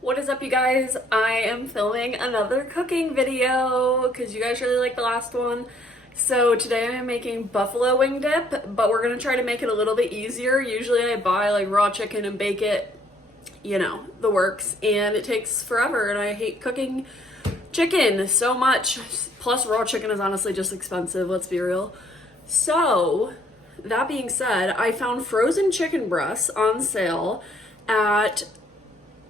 What is up, you guys? I am filming another cooking video because you guys really liked the last one. So today I'm making buffalo wing dip, but we're gonna try to make it a little bit easier. Usually I buy like raw chicken and bake it, you know, the works, and it takes forever, and I hate cooking chicken so much. Plus raw chicken is honestly just expensive, let's be real. So that being said, I found frozen chicken breasts on sale at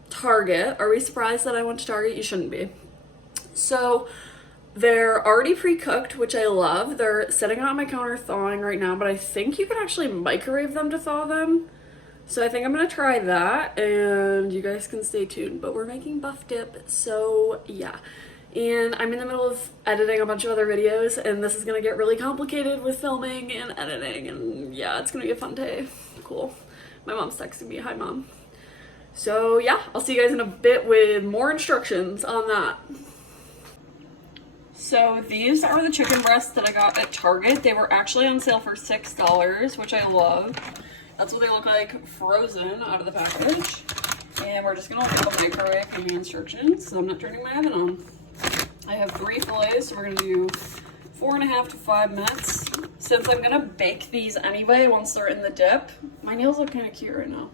Target. Are we surprised that I went to Target? You shouldn't be. So they're already pre-cooked, which I love. They're sitting on my counter thawing right now, but I think you can actually microwave them to thaw them. So I think I'm gonna try that, and you guys can stay tuned. But we're making buff dip, so yeah. And I'm in the middle of editing a bunch of other videos, and this is gonna get really complicated with filming and editing, and yeah, it's gonna be a fun day. Cool. My mom's texting me. Hi, Mom. So yeah, I'll see you guys in a bit with more instructions on that. So these are the chicken breasts that I got at Target. They were actually on sale for $6, which I love. That's what they look like frozen out of the package. And we're just gonna look at the microwave and the instructions, so I'm not turning my oven on. I have 3 fillets, so we're gonna do 4.5 to 5 minutes. Since I'm gonna bake these anyway once they're in the dip, my nails look kind of cute right now.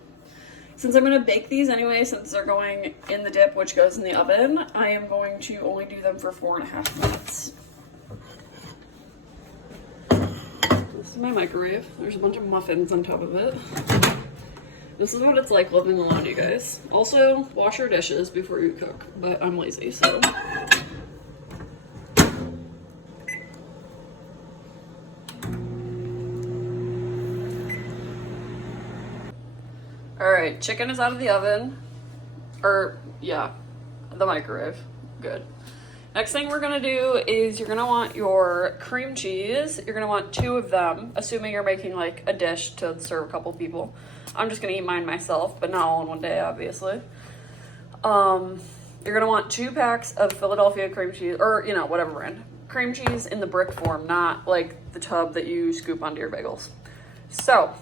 Since I'm gonna bake these anyway, since they're going in the dip, which goes in the oven, I am going to only do them for 4.5 minutes. This is my microwave. There's a bunch of muffins on top of it. This is what it's like living alone, you guys. Also, wash your dishes before you cook, but I'm lazy, so. Alright, chicken is out of the oven. Yeah, the microwave. Good. Next thing we're gonna do is you're gonna want your cream cheese. You're gonna want 2 of them, assuming you're making like a dish to serve a couple people. I'm just gonna eat mine myself, but not all in one day, obviously. You're gonna want 2 packs of Philadelphia cream cheese, or you know, whatever brand. Cream cheese in the brick form, not like the tub that you scoop onto your bagels. So,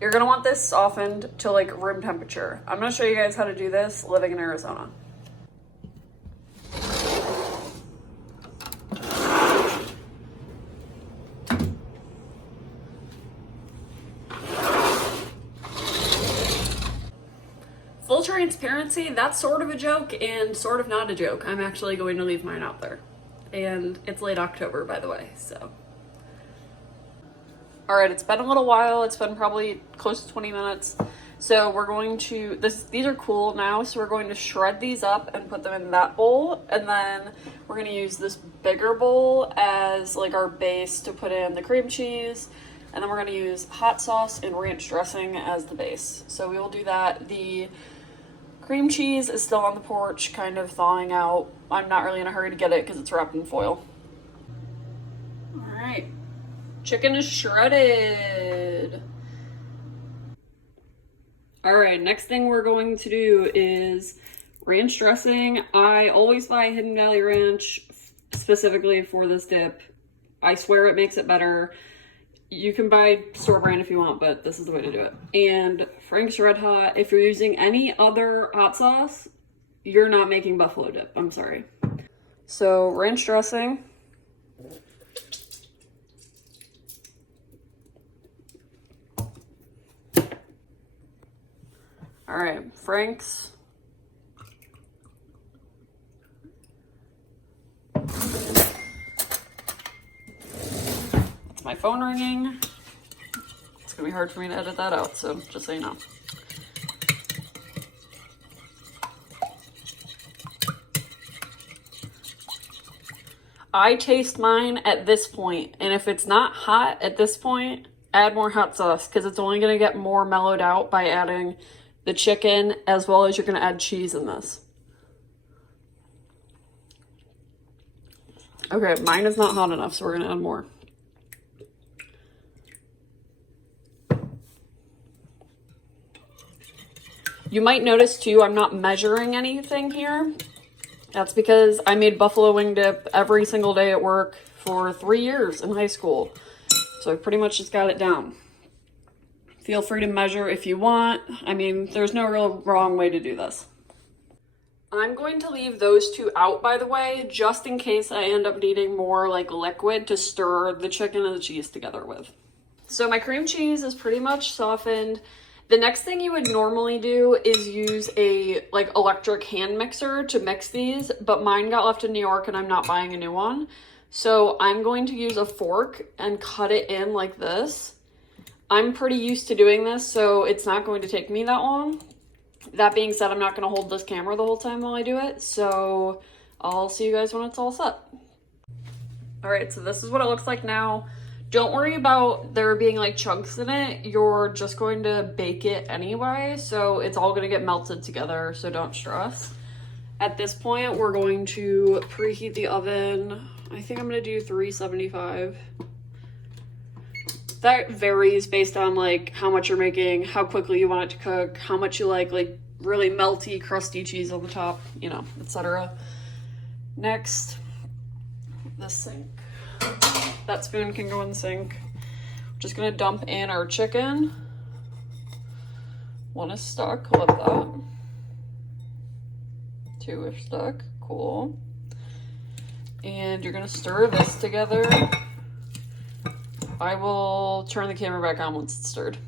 you're gonna want this softened to like room temperature. I'm gonna show you guys how to do this living in Arizona. Full transparency, that's sort of a joke and sort of not a joke. I'm actually going to leave mine out there. And it's late October, by the way, so. All right, it's been a little while. It's been probably close to 20 minutes. So we're going to, these are cool now, so we're going to shred these up and put them in that bowl. And then we're gonna use this bigger bowl as like our base to put in the cream cheese. And then we're gonna use hot sauce and ranch dressing as the base. So we will do that. The cream cheese is still on the porch, kind of thawing out. I'm not really in a hurry to get it because it's wrapped in foil. All right. Chicken is shredded. All right, next thing we're going to do is ranch dressing. I always buy Hidden Valley Ranch specifically for this dip. I swear it makes it better. You can buy store brand if you want, but this is the way to do it. And Frank's Red Hot. If you're using any other hot sauce, you're not making buffalo dip. I'm sorry. So ranch dressing. All right, Frank's. That's my phone ringing. It's gonna be hard for me to edit that out, so just so you know. I taste mine at this point, and if it's not hot at this point, add more hot sauce because it's only gonna get more mellowed out by adding the chicken, as well as you're gonna add cheese in this. Okay, mine is not hot enough, so we're gonna add more. You might notice too, I'm not measuring anything here. That's because I made buffalo wing dip every single day at work for 3 years in high school. So I pretty much just got it down. Feel free to measure if you want. I mean, there's no real wrong way to do this. I'm going to leave those two out, by the way, just in case I end up needing more like liquid to stir the chicken and the cheese together with. So my cream cheese is pretty much softened. The next thing you would normally do is use a like electric hand mixer to mix these, but mine got left in New York and I'm not buying a new one. So I'm going to use a fork and cut it in like this. I'm pretty used to doing this, so it's not going to take me that long. That being said, I'm not going to hold this camera the whole time while I do it, so I'll see you guys when it's all set. All right, so this is what it looks like now. Don't worry about there being like chunks in it. You're just going to bake it anyway, so it's all going to get melted together, so don't stress. At this point, we're going to preheat the oven. I think I'm going to do 375. That varies based on like how much you're making, how quickly you want it to cook, how much you like really melty, crusty cheese on the top, you know, etc. Next, the sink. That spoon can go in the sink. We're just gonna dump in our chicken. One is stuck, love that. Two are stuck, cool. And you're gonna stir this together. I will turn the camera back on once it's stirred.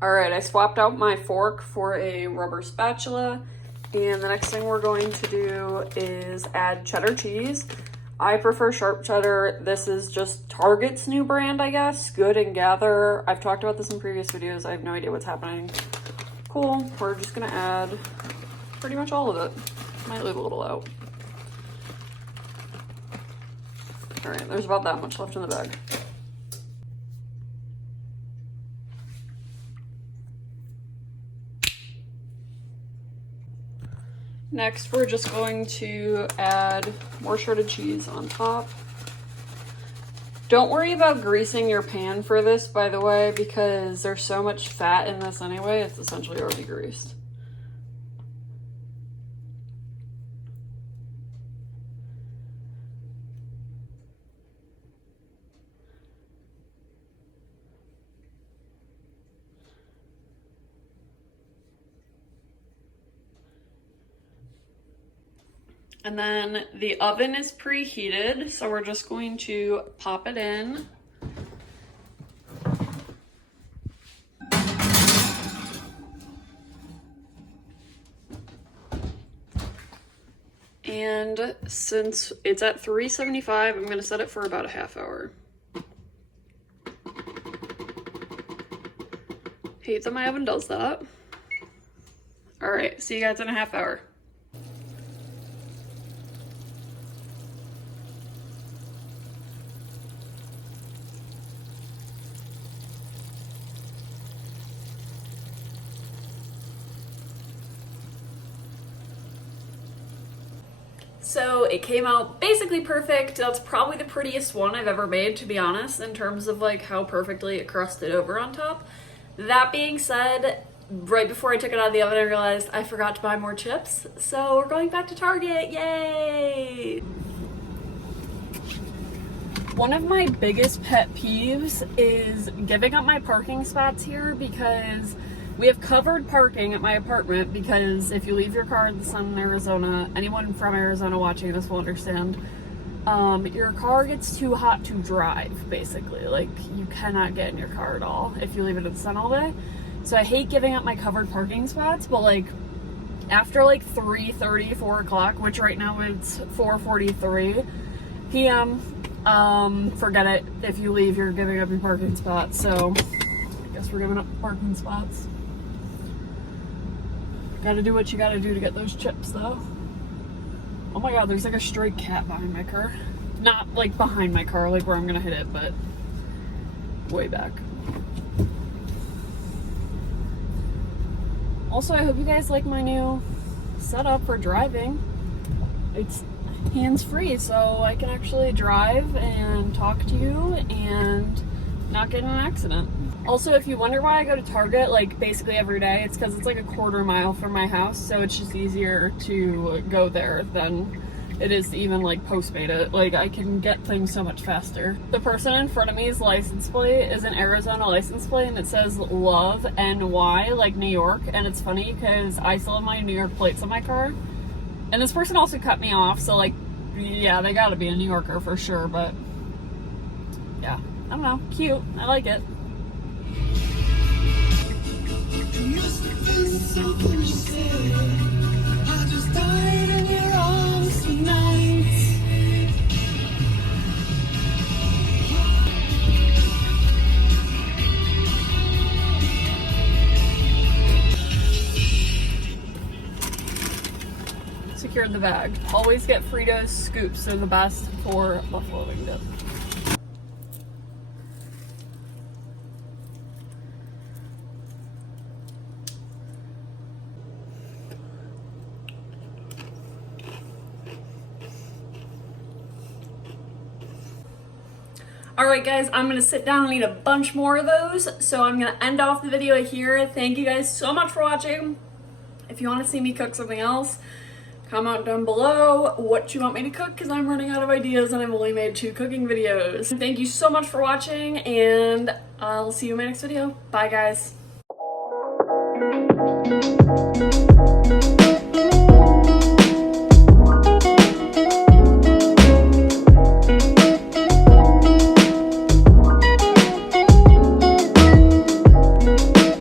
All right, I swapped out my fork for a rubber spatula. And the next thing we're going to do is add cheddar cheese. I prefer sharp cheddar. This is just Target's new brand, I guess. Good and Gather. I've talked about this in previous videos. I have no idea what's happening. Cool, we're just gonna add pretty much all of it. Might leave a little out. All right, there's about that much left in the bag. Next, we're just going to add more shredded cheese on top. Don't worry about greasing your pan for this, by the way, because there's so much fat in this anyway, it's essentially already greased. And then the oven is preheated, so we're just going to pop it in. And since it's at 375, I'm gonna set it for about a half hour. Hate that my oven does that. All right, see you guys in a half hour. So it came out basically perfect. That's probably the prettiest one I've ever made, to be honest, in terms of like how perfectly it crusted over on top. That being said, right before I took it out of the oven, I realized I forgot to buy more chips. So we're going back to Target, yay! One of my biggest pet peeves is giving up my parking spots here because we have covered parking at my apartment because if you leave your car in the sun in Arizona, anyone from Arizona watching this will understand, your car gets too hot to drive, basically. Like, you cannot get in your car at all if you leave it in the sun all day. So I hate giving up my covered parking spots, but like, after like 3:30, 4 o'clock, which right now it's 4:43 p.m., forget it. If you leave, you're giving up your parking spots, so I guess we're giving up parking spots. Gotta do what you gotta do to get those chips, though. Oh my god, there's like a stray cat behind my car. Not like behind my car, like where I'm gonna hit it, but way back. Also, I hope you guys like my new setup for driving. It's hands-free, so I can actually drive and talk to you and not get in an accident. Also, if you wonder why I go to Target like basically every day, it's because it's like a quarter mile from my house, so it's just easier to go there than it is to even like postmate it. Like I can get things so much faster. The person in front of me's license plate is an Arizona license plate and it says Love NY, like New York. And it's funny because I still have my New York plates on my car. And this person also cut me off, so like, yeah, they gotta be a New Yorker for sure, but yeah, I don't know, cute, I like it. Secured the bag. Always get Fritos scoops. They're the best for buffalo wing dip. Alright guys, I'm gonna sit down and eat a bunch more of those, so I'm gonna end off the video here. Thank you guys so much for watching. If you want to see me cook something else, comment down below what you want me to cook, because I'm running out of ideas and I've only made 2 cooking videos. Thank you so much for watching, and I'll see you in my next video. Bye guys.